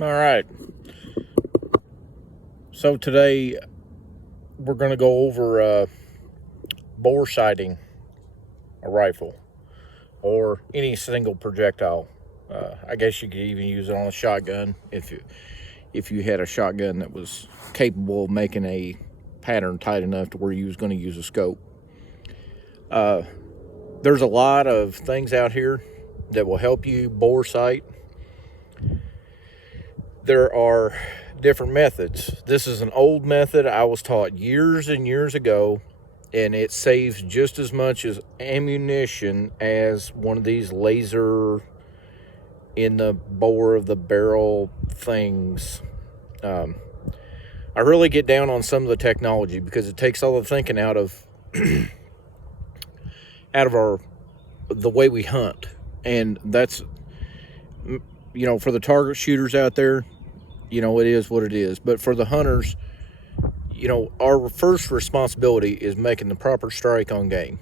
All right. So today we're going to go over bore sighting a rifle or any single projectile. I guess you could even use it on a shotgun if you had a shotgun that was capable of making a pattern tight enough to where you was going to use a scope. There's a lot of things out here that will help you bore sight. There are different methods. This is an old method I was taught years and years ago, and it saves just as much as ammunition as one of these laser in the bore of the barrel things. I really get down on some of the technology because it takes all the thinking out of the way we hunt. And that's, for the target shooters out there, it is what it is. But for the hunters, our first responsibility is making the proper strike on game.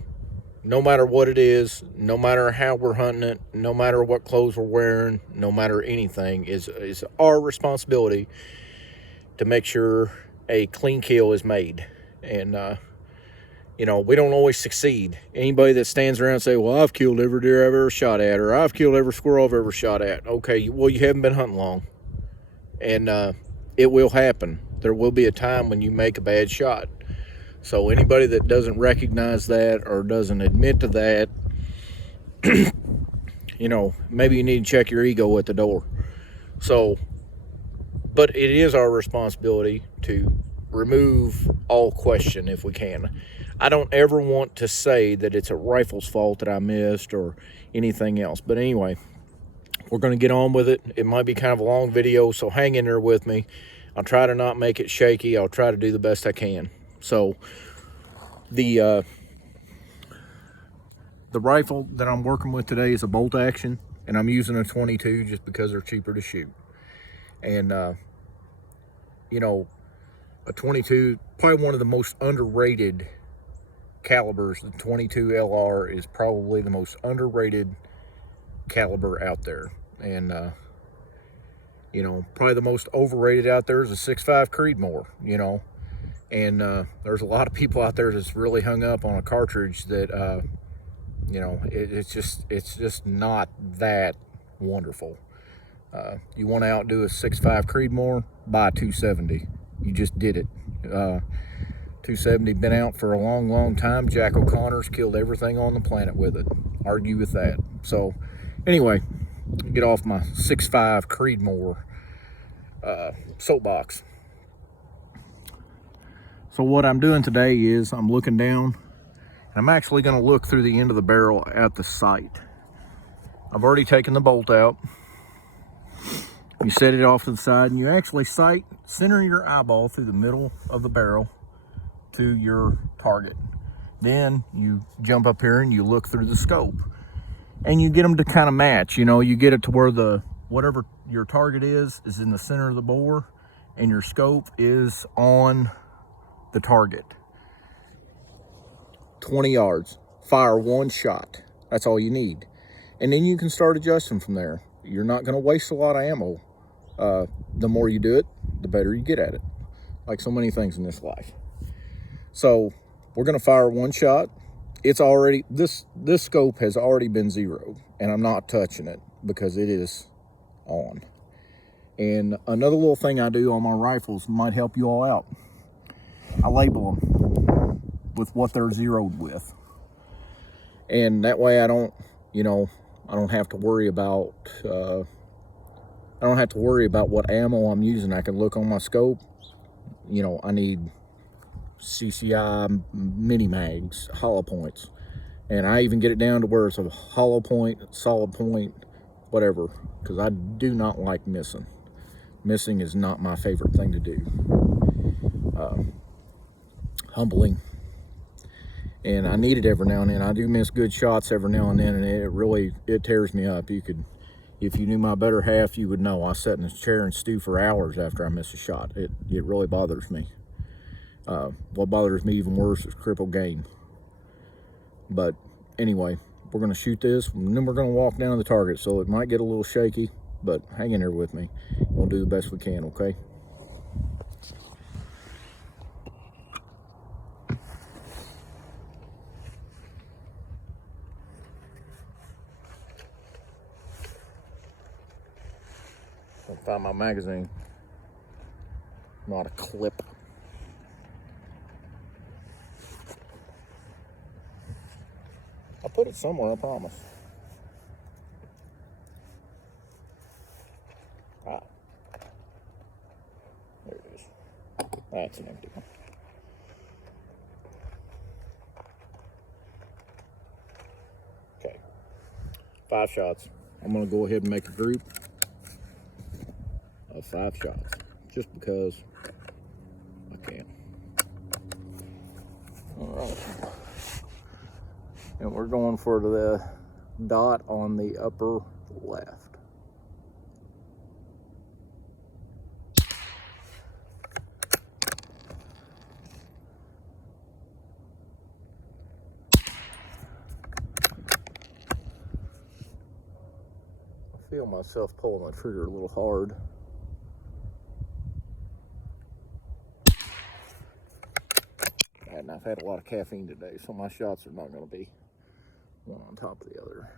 No matter what it is, no matter how we're hunting it, no matter what clothes we're wearing, no matter anything, is our responsibility to make sure a clean kill is made. And, we don't always succeed. Anybody that stands around and say, well, I've killed every deer I've ever shot at, or I've killed every squirrel I've ever shot at. Okay, well, you haven't been hunting long. And it will happen. There will be a time when you make a bad shot. So anybody that doesn't recognize that or doesn't admit to that, maybe you need to check your ego at the door. But it is our responsibility to remove all question if we can. I don't ever want to say that it's a rifle's fault that I missed or anything else. But anyway, we're going to get on with it. It might be kind of a long video, so hang in there with me. I'll try to not make it shaky. I'll try to do the best I can. So the rifle that I'm working with today is a bolt action, and I'm using a 22 just because they're cheaper to shoot. And a 22, probably one of the most underrated calibers. The 22 LR is probably the most underrated caliber out there. And probably the most overrated out there is a 6.5 Creedmoor. And there's a lot of people out there that's really hung up on a cartridge that it's just not that wonderful. You want to outdo a 6.5 Creedmoor, buy a 270. You just did it. 270 been out for a long, long time. Jack O'Connor's killed everything on the planet with it. Argue with that. So anyway, get off my 6.5 Creedmoor soapbox. So what I'm doing today is I'm looking down. I'm actually going to look through the end of the barrel at the sight. I've already taken the bolt out. You set it off to the side and you actually center your eyeball through the middle of the barrel to your target. Then you jump up here and you look through the scope. And you get them to kind of match. You get it to where whatever your target is in the center of the bore, and your scope is on the target. 20 yards, fire one shot. That's all you need. And then you can start adjusting from there. You're not going to waste a lot of ammo. The more you do it, the better you get at it. Like so many things in this life. So we're going to fire one shot. It's already, this scope has already been zeroed, and I'm not touching it because it is on. And another little thing I do on my rifles might help you all out. I label them with what they're zeroed with. And that way I don't have to worry about, what ammo I'm using. I can look on my scope. I need CCI mini mags, hollow points, and I even get it down to where it's a hollow point, solid point, whatever, because I do not like missing. Missing is not my favorite thing to do. Humbling, and I need it every now and then. I do miss good shots every now and then, and it tears me up. If you knew my better half, you would know I sit in this chair and stew for hours after I miss a shot. It really bothers me. What bothers me even worse is crippled game. But anyway, we're going to shoot this, and then we're going to walk down to the target, so it might get a little shaky. but hang in there with me. We'll do the best we can, okay? I'll find my magazine. Not a clip. I'll put it somewhere, I promise. Ah. There it is. That's an empty one. Okay. 5 shots. I'm gonna go ahead and make a group of 5 shots, just because I can. All right. And we're going for the dot on the upper left. I feel myself pulling the trigger a little hard. And I've had a lot of caffeine today, so my shots are not going to be one on top of the other.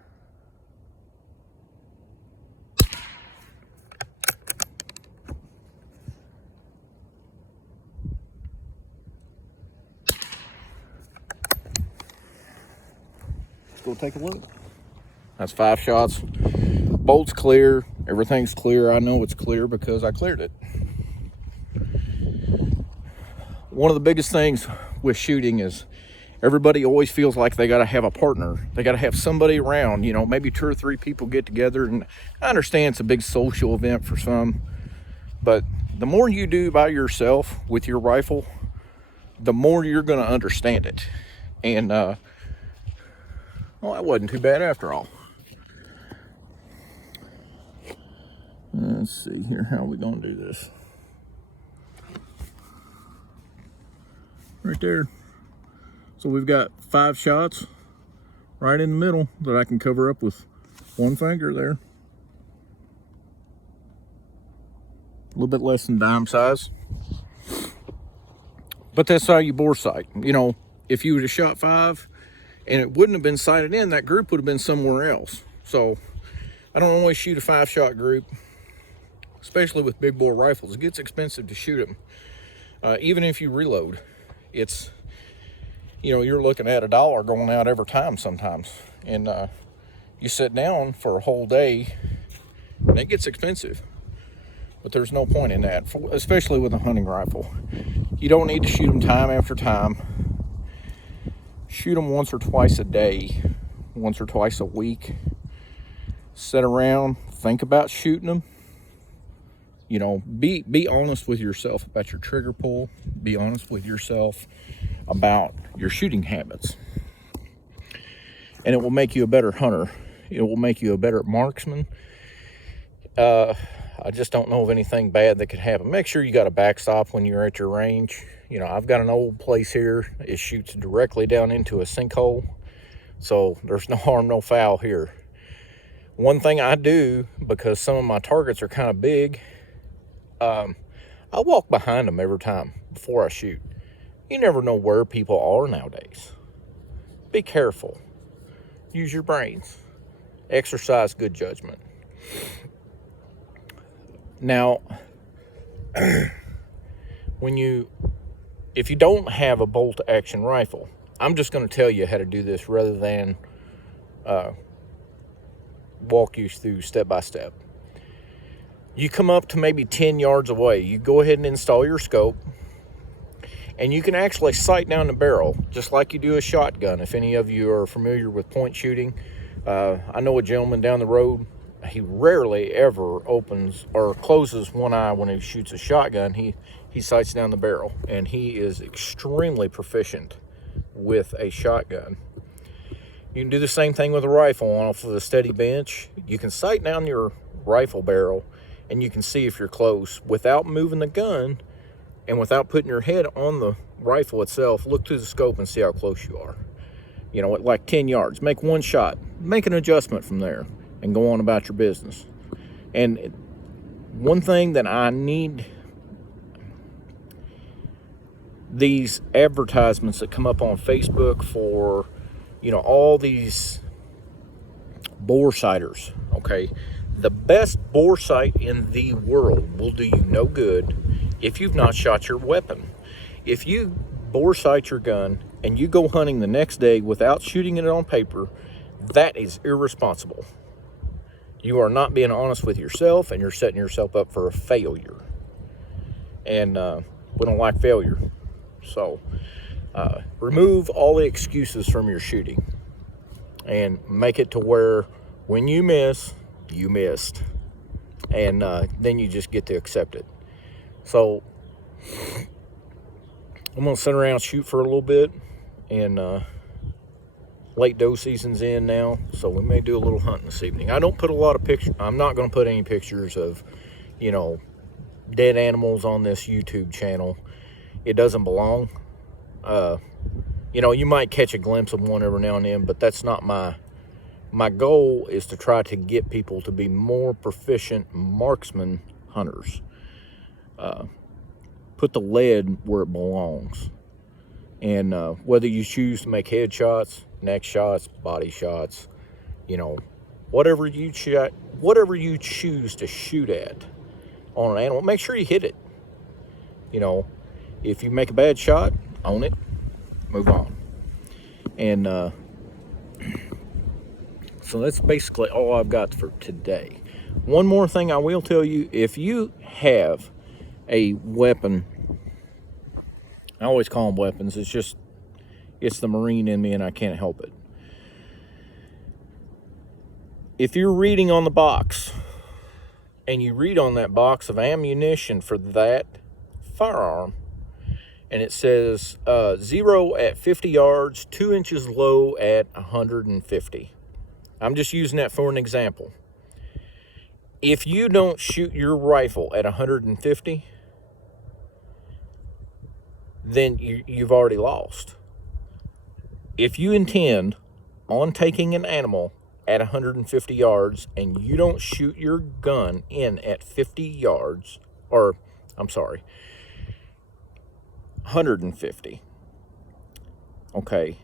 Let's go take a look. That's 5 shots. Bolt's clear. Everything's clear. I know it's clear because I cleared it. One of the biggest things with shooting is everybody always feels like they got to have a partner. They got to have somebody around, you know, maybe 2 or 3 people get together. And I understand it's a big social event for some, but the more you do by yourself with your rifle, the more you're going to understand it. And, well, that wasn't too bad after all. Let's see here, how are we going to do this? Right there. So we've got 5 shots right in the middle that I can cover up with 1 finger there. A little bit less than dime size. But that's how you bore sight. You know, if you would have shot 5 and it wouldn't have been sighted in, that group would have been somewhere else. So I don't always shoot a 5-shot group, especially with big bore rifles. It gets expensive to shoot them. Even if you reload, it's, you know, you're looking at $1 going out every time sometimes. And you sit down for a whole day and it gets expensive. But there's no point in that, especially with a hunting rifle. You don't need to shoot them time after time. Shoot them once or twice a day, once or twice a week. Sit around, think about shooting them. You know, be honest with yourself about your trigger pull. Be honest with yourself about your shooting habits. And it will make you a better hunter. It will make you a better marksman. I just don't know of anything bad that could happen. Make sure you got a backstop when you're at your range. You know, I've got an old place here. It shoots directly down into a sinkhole. So there's no harm, no foul here. One thing I do, because some of my targets are kind of big, I walk behind them every time before I shoot. You never know where people are nowadays. Be careful. Use your brains. Exercise good judgment. Now, if you don't have a bolt action rifle, I'm just going to tell you how to do this rather than walk you through step by step. You come up to maybe 10 yards away. You go ahead and install your scope, and you can actually sight down the barrel just like you do a shotgun. If any of you are familiar with point shooting, I know a gentleman down the road. He rarely ever opens or closes one eye when he shoots a shotgun. He sights down the barrel, and he is extremely proficient with a shotgun. You can do the same thing with a rifle. Off of the steady bench, you can sight down your rifle barrel, and you can see if you're close without moving the gun and without putting your head on the rifle itself. Look through the scope and see how close you are. You know, at like 10 yards, make one shot, make an adjustment from there, and go on about your business. And one thing that I need, these advertisements that come up on Facebook for, all these bore sighters, okay? The best bore sight in the world will do you no good if you've not shot your weapon. If you bore sight your gun and you go hunting the next day without shooting it on paper, that is irresponsible. You are not being honest with yourself, and you're setting yourself up for a failure. And we don't like failure. So remove all the excuses from your shooting and make it to where when you miss, you missed. And then you just get to accept it. So I'm going to sit around and shoot for a little bit. And late doe season's in now, so we may do a little hunting this evening. I don't put a lot of pictures. I'm not going to put any pictures of, dead animals on this YouTube channel. It doesn't belong. You might catch a glimpse of one every now and then, but that's not my goal. Is to try to get people to be more proficient marksman hunters. Put the lead where it belongs. And whether you choose to make headshots, neck shots, body shots, whatever you choose to shoot at on an animal, make sure you hit it. If you make a bad shot, own it, move on. And so that's basically all I've got for today. One more thing I will tell you: if you have a weapon, I always call them weapons, it's the Marine in me and I can't help it. If you're reading on the box and you read on that box of ammunition for that firearm, and it says 0 at 50 yards, 2 inches low at 150. I'm just using that for an example. If you don't shoot your rifle at 150, then you've already lost. If you intend on taking an animal at 150 yards and you don't shoot your gun in at 50 yards, or I'm sorry, 150, okay,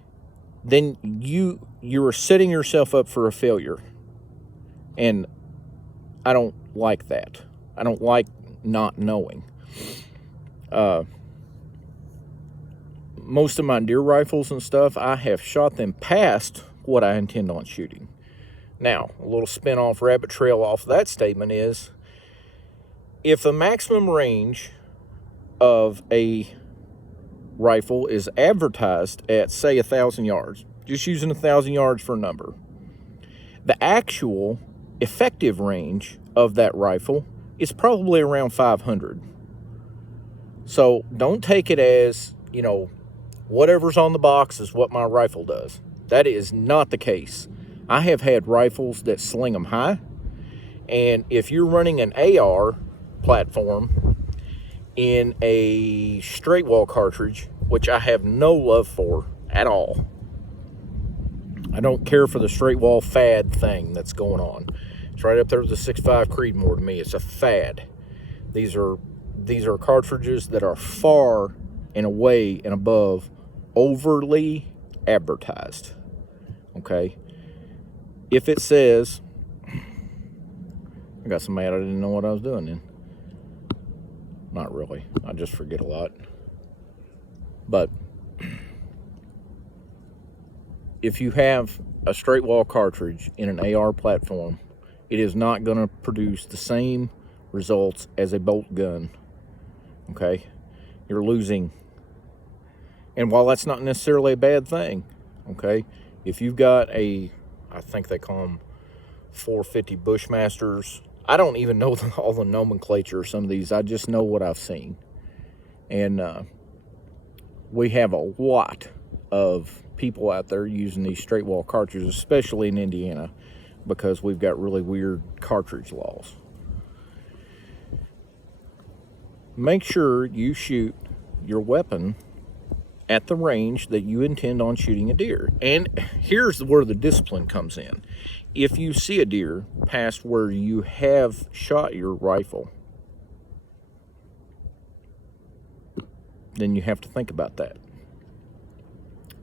then you are setting yourself up for a failure. And I don't like that. I don't like not knowing. Most of my deer rifles and stuff, I have shot them past what I intend on shooting. Now, a little spin-off rabbit trail off that statement is, if the maximum range of a rifle is advertised at, say, 1,000 yards, just using 1,000 yards for a number, the actual effective range of that rifle is probably around 500. So don't take it as, whatever's on the box is what my rifle does. That is not the case. I have had rifles that sling them high, and if you're running an AR platform in a straight wall cartridge, which I have no love for at all, I don't care for the straight wall fad thing that's going on. It's right up there with the 6.5 Creedmoor to me. It's a fad. These are cartridges that are far and away and above overly advertised. Okay? If it says, I got so mad I didn't know what I was doing then. Not really. I just forget a lot. But if you have a straight wall cartridge in an AR platform, it is not going to produce the same results as a bolt gun. Okay? You're losing. And while that's not necessarily a bad thing, okay, if you've got I think they call them 450 Bushmasters. I don't even know all the nomenclature of some of these. I just know what I've seen. And we have a lot of people out there using these straight wall cartridges, especially in Indiana, because we've got really weird cartridge laws. Make sure you shoot your weapon at the range that you intend on shooting a deer. And here's where the discipline comes in. If you see a deer past where you have shot your rifle, then you have to think about that.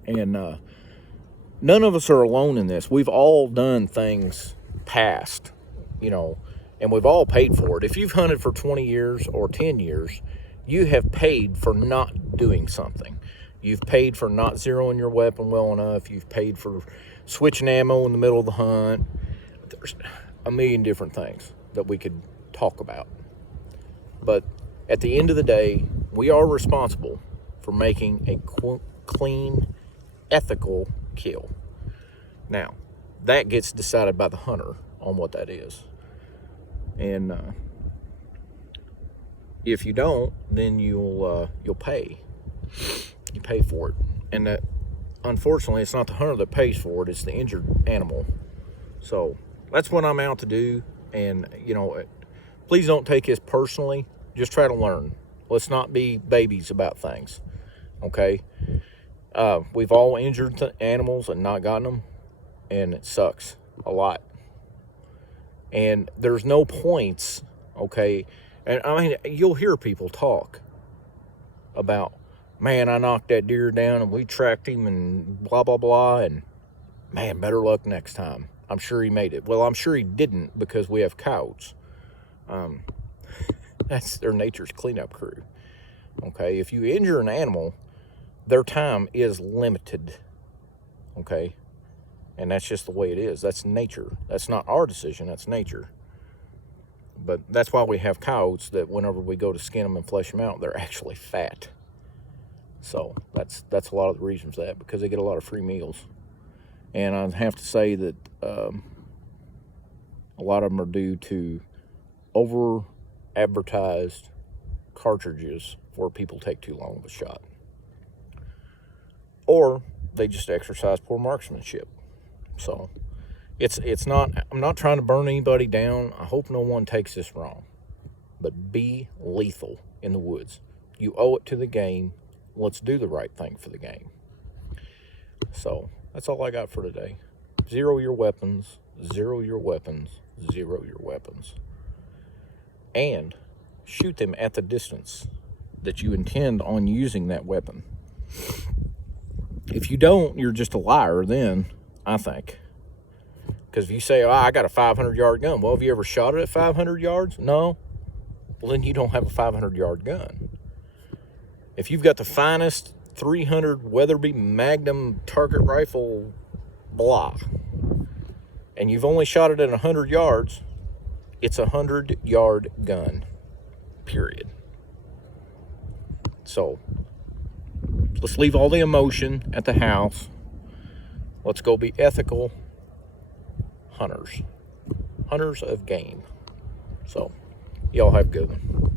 And none of us are alone in this. We've all done things past, you know, and we've all paid for it. If you've hunted for 20 years or 10 years, you have paid for not doing something. You've paid for not zeroing your weapon well enough. You've paid for switching ammo in the middle of the hunt. There's a million different things that we could talk about. But at the end of the day, we are responsible for making a clean, ethical kill. Now, that gets decided by the hunter on what that is. And if you don't, then you'll pay. You pay for it. And that, unfortunately, it's not the hunter that pays for it, it's the injured animal. So that's what I'm out to do. And, you know, please don't take this personally. Just try to learn. Let's not be babies about things, okay? We've all injured animals and not gotten them, and it sucks a lot. And there's no points, okay? And I mean, you'll hear people talk about, man, I knocked that deer down and we tracked him and blah, blah, blah, and man, better luck next time. I'm sure he made it. Well, I'm sure he didn't, because we have coyotes. That's their nature's cleanup crew. Okay, if you injure an animal, their time is limited. Okay, and that's just the way it is. That's nature. That's not our decision. That's nature. But that's why we have coyotes that whenever we go to skin them and flesh them out, they're actually fat. So that's a lot of the reason for that, because they get a lot of free meals. And I have to say that a lot of them are due to over-advertised cartridges where people take too long of a shot. Or they just exercise poor marksmanship. So it's not, I'm not trying to burn anybody down. I hope no one takes this wrong. But be lethal in the woods. You owe it to the game. Let's do the right thing for the game. So that's all I got for today. Zero your weapons, zero your weapons, zero your weapons. And shoot them at the distance that you intend on using that weapon. If you don't, you're just a liar then, I think. Because if you say, oh, I got a 500-yard gun. Well, have you ever shot it at 500 yards? No. Well, then you don't have a 500-yard gun. If you've got the finest 300 Weatherby Magnum target rifle, blah, and you've only shot it at 100 yards, it's a 100-yard gun, period. So let's leave all the emotion at the house. Let's go be ethical hunters of game. So y'all have a good one.